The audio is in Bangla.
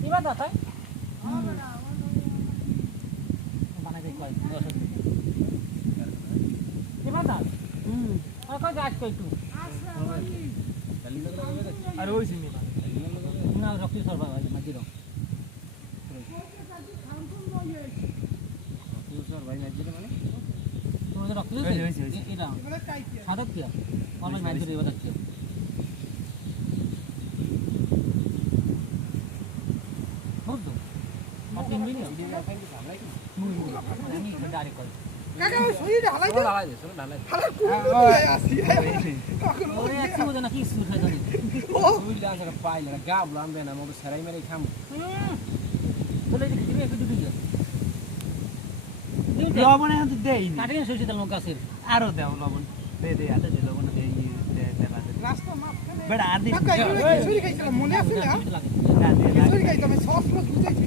কিবা দা তাই। বানাই দেই কই কিবা দা হুম। আর কই গাছ কই আর ওই সিমি না রক্তি সরবা ভাই মাঝি রং হয়েছে, হয়েছে, হয়েছে। এটা সাদক কি? অনলাইন মাঝি রে বাদা কি বুঝছ আর তিন দিন। মুই মুই আমি ডাইরেক্ট কল ওরে একটু বোঝে না কি সুর খাই জানি বলে দিবি একটু দুটি দিয়ে লবণ এখন তো দেয়নি কাটিয়ে সইছে তার গাছের আরও দেও লবণ দে দে আটা দে লবণ দে দে দে দে বেড়া আর দিস কাকা এগুলো কি চুরি খাইছিলাম মনে আছে না না দে সস মস বুঝাইছি